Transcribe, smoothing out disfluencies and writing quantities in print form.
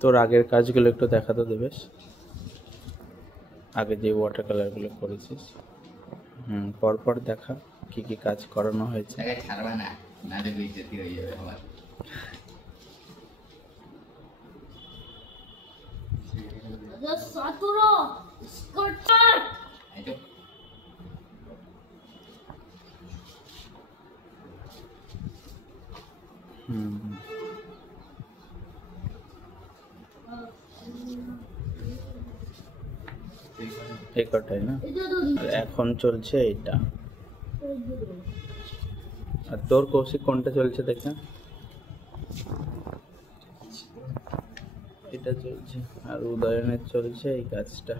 তোর আগের কাজগুলো একটু দেখাতে দেবেস, আগে যে ওয়াটার কালারগুলো করেছিস। পরপর দেখা কি কি কাজ করানো হয়েছে। ছাড়বা না, না দেখবি যেতে হয়ে যাবে আমার। এই কটাই না, আর এখন চলছে এইটা। আর তোর কৌশিক কোনটা চলছে দেখা? এটা চলছে, আর উদয়নের চলছে এই কাজটা।